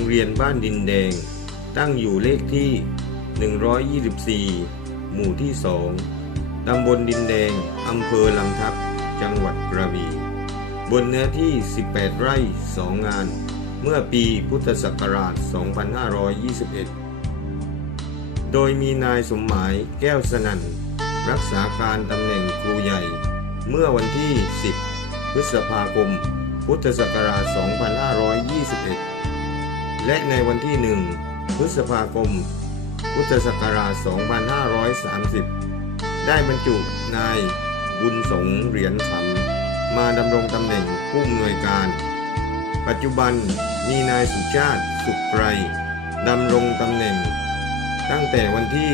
โรงเรียนบ้านดินแดง ตั้งอยู่เลขที่ 124 หมู่ที่ 2 ตำบลดินแดง อำเภอลำทับ จังหวัดกระบี่บนเนื้อที่ 18 ไร่ 2 งาน เมื่อปีพุทธศักราช 2521 โดยมีนายสมหมายแก้วสนั่น รักษาการตำแหน่งครูใหญ่ เมื่อวันที่ 10 พฤษภาคม พุทธศักราช 2521 และในวันที่ 1 พฤษภาคม พุทธศักราช 2530 ได้บรรจุนายบุญสงเหรียญขำมาดำรงตำแหน่งผู้อำนวยการ ปัจจุบันมีนายสุชาติสุขไกรดำรงตำแหน่ง ตั้งแต่วันที่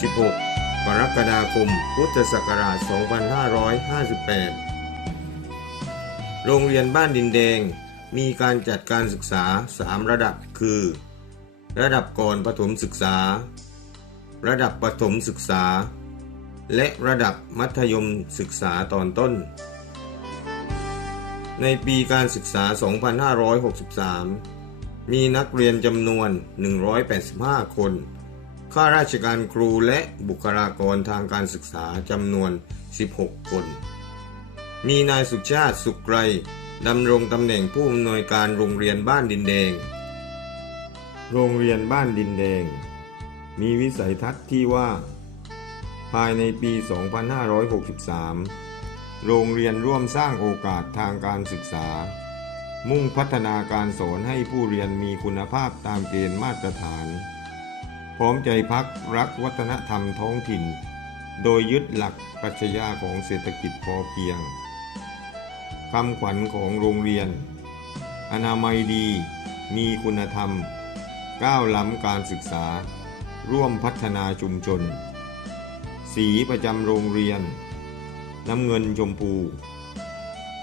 16 กรกฎาคม พุทธศักราช 2558 โรงเรียนบ้านดินแดง มีการจัดการศึกษา 3 ระดับคือ ระดับก่อนประถมศึกษา ระดับประถมศึกษา และระดับมัธยมศึกษาตอนต้น ในปีการศึกษา 2563 มีนักเรียนจำนวน 185 คน ข้าราชการครูและบุคลากรทางการศึกษาจำนวน 16 คน มีนายสุชาติสุไกร ดำรงตำแหน่งผู้อำนวยการโรงเรียนบ้านดินแดง โรงเรียนบ้านดินแดง มีวิสัยทัศน์ที่ว่า ภายในปี 2563 โรงเรียนร่วมสร้างโอกาสทางการศึกษา มุ่งพัฒนาการสอนให้ผู้เรียนมีคุณภาพตามเกณฑ์มาตรฐาน พร้อมใจพักรักวัฒนธรรมท้องถิ่น โดยยึดหลักปรัชญาของเศรษฐกิจพอเพียง คำขวัญของโรงเรียน อนามัยดี มีคุณธรรม ก้าวล้ำการศึกษา ร่วมพัฒนาชุมชน สีประจำโรงเรียน น้ำเงินชมพู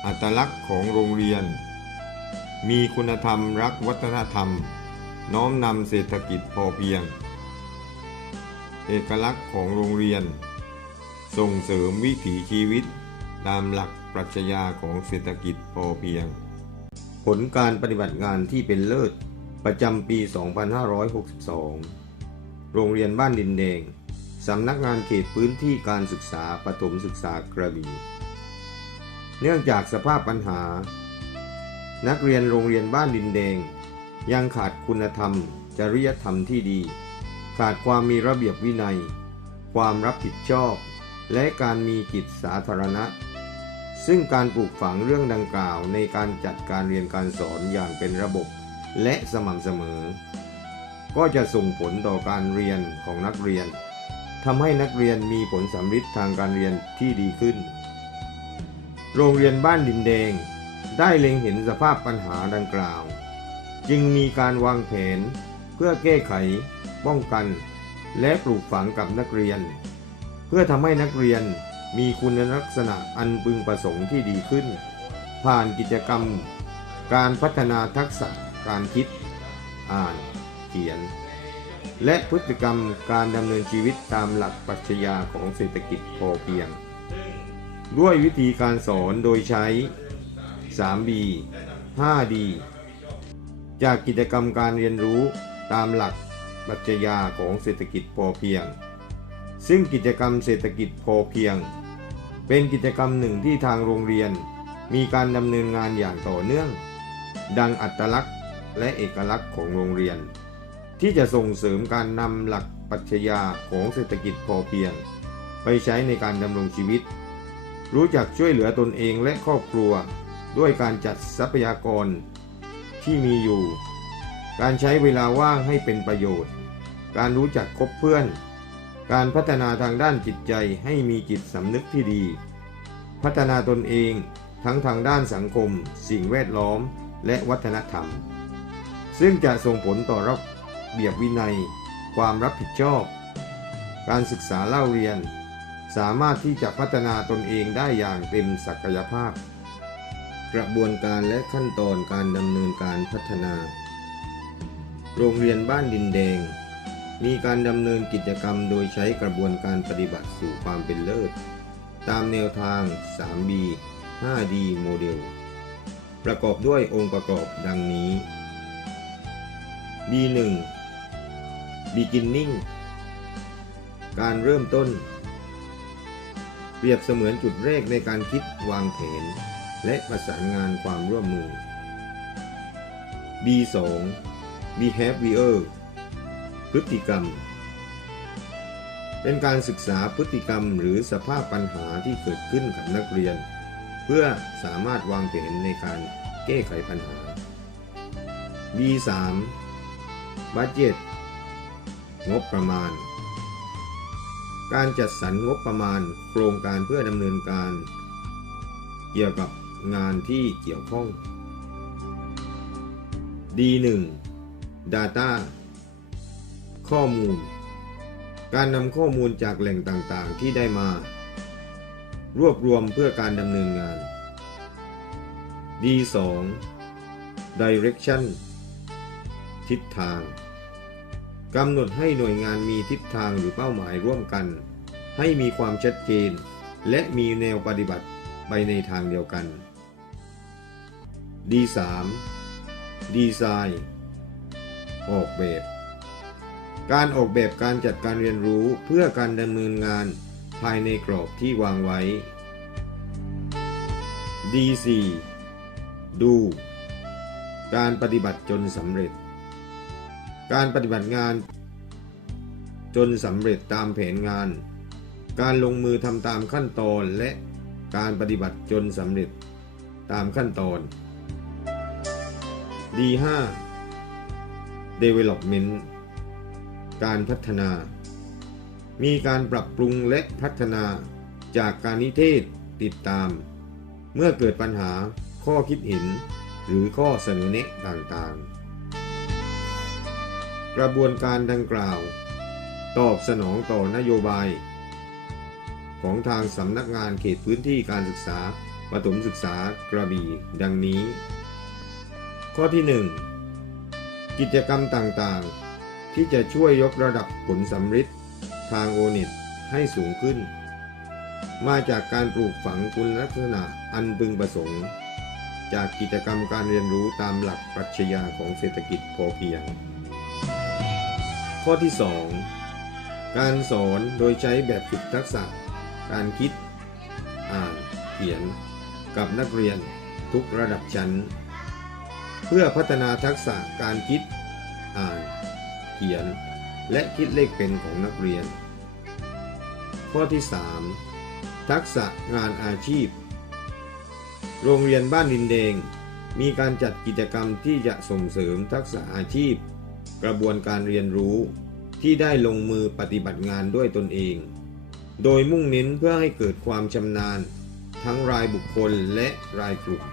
อัตลักษณ์ของโรงเรียน มีคุณธรรมรักวัฒนธรรม น้อมนำเศรษฐกิจพอเพียง เอกลักษณ์ของโรงเรียน ส่งเสริมวิถีชีวิตตามหลัก ปรัชญาของเศรษฐกิจพอเพียง ผลการปฏิบัติงานที่เป็นเลิศประจำปี 2562 โรงเรียนบ้านดินแดง สำนักงานเขตพื้นที่การศึกษาประถมศึกษากระบี่ เนื่องจากสภาพปัญหา นักเรียนโรงเรียนบ้านดินแดง ยังขาดคุณธรรม จริยธรรมที่ดี ขาดความมีระเบียบวินัย ความรับผิดชอบ และการมีจิตสาธารณะ ซึ่งการปลูกฝังเรื่องดังกล่าวในการจัดการเรียนการสอนอย่างเป็นระบบและสม่ำเสมอ ก็จะส่งผลต่อการเรียนของนักเรียนทำให้นักเรียนมีผลสำฤทธิ์ทางการเรียนที่ดีขึ้น โรงเรียนบ้านดินแดง ได้เล็งเห็นสภาพปัญหาดังกล่าว จึงมีการวางแผนเพื่อแก้ไข ป้องกัน และปลูกฝังกับนักเรียน เพื่อทำให้นักเรียน มีคุณลักษณะอันพึงประสงค์ที่ดีขึ้น ผ่านกิจกรรม การพัฒนาทักษะการคิด อ่าน เขียน และพฤติกรรมการดำเนินชีวิตตามหลักปรัชญาของเศรษฐกิจพอเพียง ด้วยวิธีการสอนโดยใช้ 3B 5D จากกิจกรรมการเรียนรู้ตามหลักปรัชญาของเศรษฐกิจพอเพียง ซึ่งกิจกรรมเศรษฐกิจพอเพียง เป็นกิจกรรมหนึ่งที่ทางโรงเรียน มีการดำเนินงานอย่างต่อเนื่อง ดังอัตลักษณ์และเอกลักษณ์ของโรงเรียน ที่จะส่งเสริมการนำหลักปรัชญาของเศรษฐกิจพอเพียง ไปใช้ในการดำรงชีวิต รู้จักช่วยเหลือตนเองและครอบครัว ด้วยการจัดทรัพยากรที่มีอยู่ การใช้เวลาว่างให้เป็นประโยชน์ การรู้จักคบเพื่อน การพัฒนาทางด้านจิตใจให้มีจิตสำนึกที่ดี พัฒนาตนเองทั้งทางด้านสังคม สิ่งแวดล้อม และวัฒนธรรม ซึ่งจะส่งผลต่อระเบียบวินัย ความรับผิดชอบ การศึกษาเล่าเรียน สามารถที่จะพัฒนาตนเองได้อย่างเต็มศักยภาพ กระบวนการและขั้นตอนการดำเนินการพัฒนา โรงเรียนบ้านดินแดง มีการดำเนินกิจกรรมโดยใช้กระบวนการปฏิบัติสู่ความเป็นเลิศ ตามแนวทาง 3B 5D โมเดล ประกอบด้วยองค์ประกอบดังนี้ B1 Beginning การเริ่มต้น เปรียบเสมือนจุดแรกในการคิดวางแผน และประสานงานความร่วมมือ B2 Behavior พฤติกรรม เป็นการศึกษาพฤติกรรมหรือสภาพปัญหาที่เกิดขึ้นกับนักเรียน เพื่อสามารถวางแผนในการแก้ไขปัญหา B3 Budget งบประมาณ การจัดสรรงบประมาณโครงการเพื่อดำเนินการ เกี่ยวกับงานที่เกี่ยวข้อง D1 Data ข้อมูล การนำข้อมูลจากแหล่งต่างๆ ที่ได้มา รวบรวมเพื่อการดำเนินงาน D2 Direction ทิศทางกำหนดให้หน่วยงานมีทิศทางหรือเป้าหมายร่วมกัน ให้มีความชัดเจน และมีแนวปฏิบัติไปในทางเดียวกัน D3 ดีไซน์ ออกแบบ การออกแบบการจัดการเรียนรู้เพื่อการดำเนินงานภายในกรอบที่วางไว้ D4 ดู การปฏิบัติจนสำเร็จ การปฏิบัติงาน จนสำเร็จตามแผนงาน การลงมือทำตามขั้นตอนและการปฏิบัติจนสำเร็จตามขั้นตอน D5 Development การพัฒนา มีการปรับปรุงและพัฒนาจากการนิเทศติดตาม เมื่อเกิดปัญหาข้อคิดเห็น หรือข้อเสนอแนะต่างๆ กระบวนการดังกล่าว ตอบสนองต่อนโยบาย ของทางสำนักงานเขตพื้นที่การศึกษาประถมศึกษากระบี่ดังนี้ ข้อที่ 1 กิจกรรมต่างๆ ที่จะช่วยยกระดับผลสำฤทธิ์ทางโอเน็ตให้สูงขึ้น มาจากการปลูกฝังคุณลักษณะอันพึงประสงค์ จากกิจกรรมการเรียนรู้ตามหลักปรัชญาของเศรษฐกิจพอเพียง ข้อที่ 2 การสอนโดยใช้แบบฝึกทักษะ การคิด อ่านเขียน กับนักเรียนทุกระดับชั้น เพื่อพัฒนาทักษะการคิด อ่าน ขียน และคิดเลขเป็นของนักเรียน ข้อที่ 3 ทักษะงานอาชีพ โรงเรียนบ้านดินแดง มีการจัดกิจกรรมที่จะส่งเสริมทักษะอาชีพ กระบวนการเรียนรู้ที่ได้ลงมือปฏิบัติงานด้วยตนเอง โดยมุ่งเน้นเพื่อให้เกิดความชำนาญ ทั้งรายบุคคลและรายกลุ่ม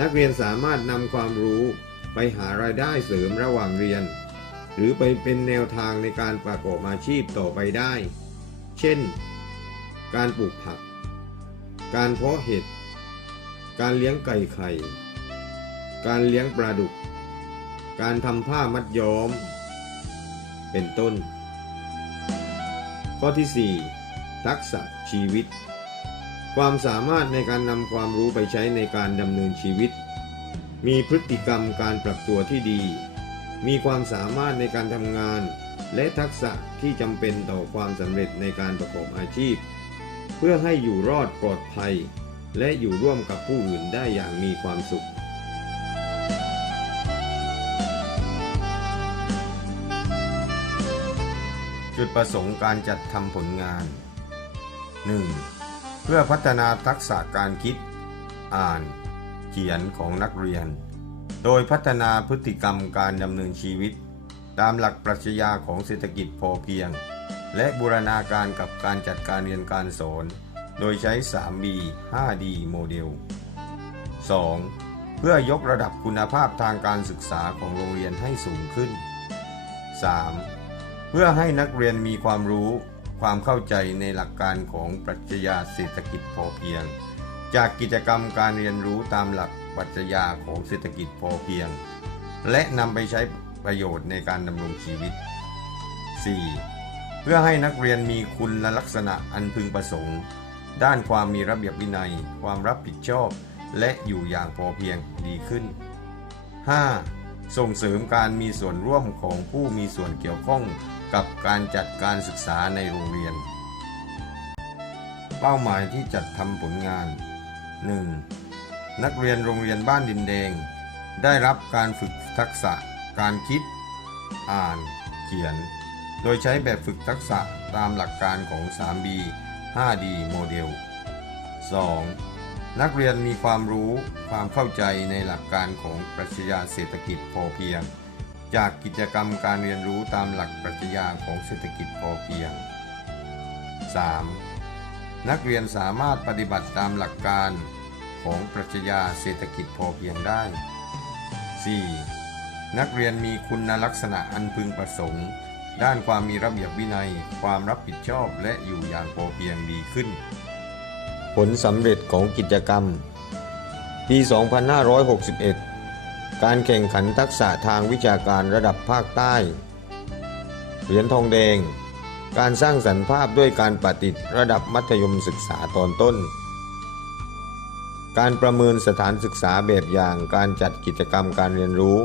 นักเรียนสามารถนำความรู้ไปหารายได้เสริมระหว่างเรียน หรือไปเป็นแนวทางในการประกอบอาชีพต่อไปได้ เช่น การปลูกผัก การเพาะเห็ด การเลี้ยงไก่ไข่ การเลี้ยงปลาดุก การทำผ้ามัดย้อม เป็นต้น ข้อที่ 4 ทักษะชีวิต ความสามารถในการนำความรู้ไปใช้ในการดำเนินชีวิต มีพฤติกรรมการปรับตัวที่ดี มีความสามารถในการทำงาน และทักษะที่จำเป็นต่อความสำเร็จในการประกอบอาชีพ เพื่อให้อยู่รอดปลอดภัย และอยู่ร่วมกับผู้อื่นได้อย่างมีความสุขจุดประสงค์การจัดทำผลงาน 1. เพื่อพัฒนาทักษะการคิด อ่าน เขียนของนักเรียน โดยพัฒนาพฤติกรรมการดำเนินชีวิต ตามหลักปรัชญาของเศรษฐกิจพอเพียง และบูรณาการกับการจัดการเรียนการสอน โดยใช้ 3B 5D โมเดล 2. เพื่อยกระดับคุณภาพทางการศึกษาของโรงเรียนให้สูงขึ้น 3. เพื่อให้นักเรียนมีความรู้ ความเข้าใจในหลักการของปรัชญาเศรษฐกิจพอเพียง จากกิจกรรมการเรียนรู้ตามหลัก ปรัชญาของเศรษฐกิจพอเพียง และนำไปใช้ประโยชน์ในการดำรงชีวิต 4. เพื่อให้นักเรียนมีคุณลักษณะอันพึงประสงค์ ด้านความมีระเบียบวินัย ความรับผิดชอบ และอยู่อย่างพอเพียงดีขึ้น 5. ส่งเสริมการมีส่วนร่วมของผู้มีส่วนเกี่ยวข้องกับการจัดการศึกษาในโรงเรียน เป้าหมายที่จัดทำผลงาน 1. นักเรียนโรงเรียนบ้านดินแดง ได้รับการฝึกทักษะ การคิด อ่าน เขียน โดยใช้แบบฝึกทักษะตามหลักการของ 3B 5D โมเดล 2. นักเรียนมีความรู้ความเข้าใจในหลักการของปรัชญาเศรษฐกิจพอเพียง จากกิจกรรมการเรียนรู้ตามหลักปรัชญาของเศรษฐกิจพอเพียง 3. นักเรียนสามารถปฏิบัติตามหลักการ ของปรัชญาเศรษฐกิจพอเพียงได้ 4. นักเรียนมีคุณลักษณะอันพึงประสงค์ ด้านความมีระเบียบวินัย ความรับผิดชอบและอยู่อย่างพอเพียงดีขึ้น ผลสำเร็จของกิจกรรม ปี 2561 การแข่งขันทักษะทางวิชาการระดับภาคใต้ เหรียญทองแดง การสร้างสรรค์ภาพด้วยการประดิษฐ์ระดับมัธยมศึกษาตอนต้น การประเมินสถานศึกษาแบบอย่างการจัดกิจกรรมการเรียนรู้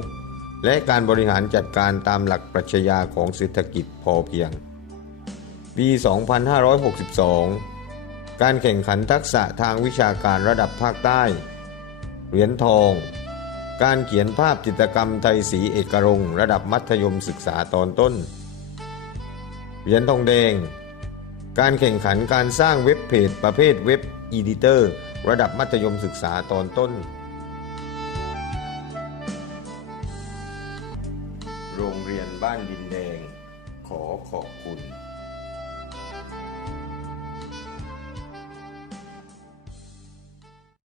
และการบริหารจัดการตามหลักปรัชญาของเศรษฐกิจพอเพียง ปี 2562 การแข่งขันทักษะทางวิชาการระดับภาคใต้ เหรียญทอง การเขียนภาพจิตรกรรมไทยสีเอกรงระดับมัธยมศึกษาตอนต้น เหรียญทองแดง การแข่งขันการสร้างเว็บเพจประเภทเว็บอีดิเตอร์ ระดับมัธยมศึกษาตอนต้น โรงเรียนบ้านดินแดง ขอขอบคุณ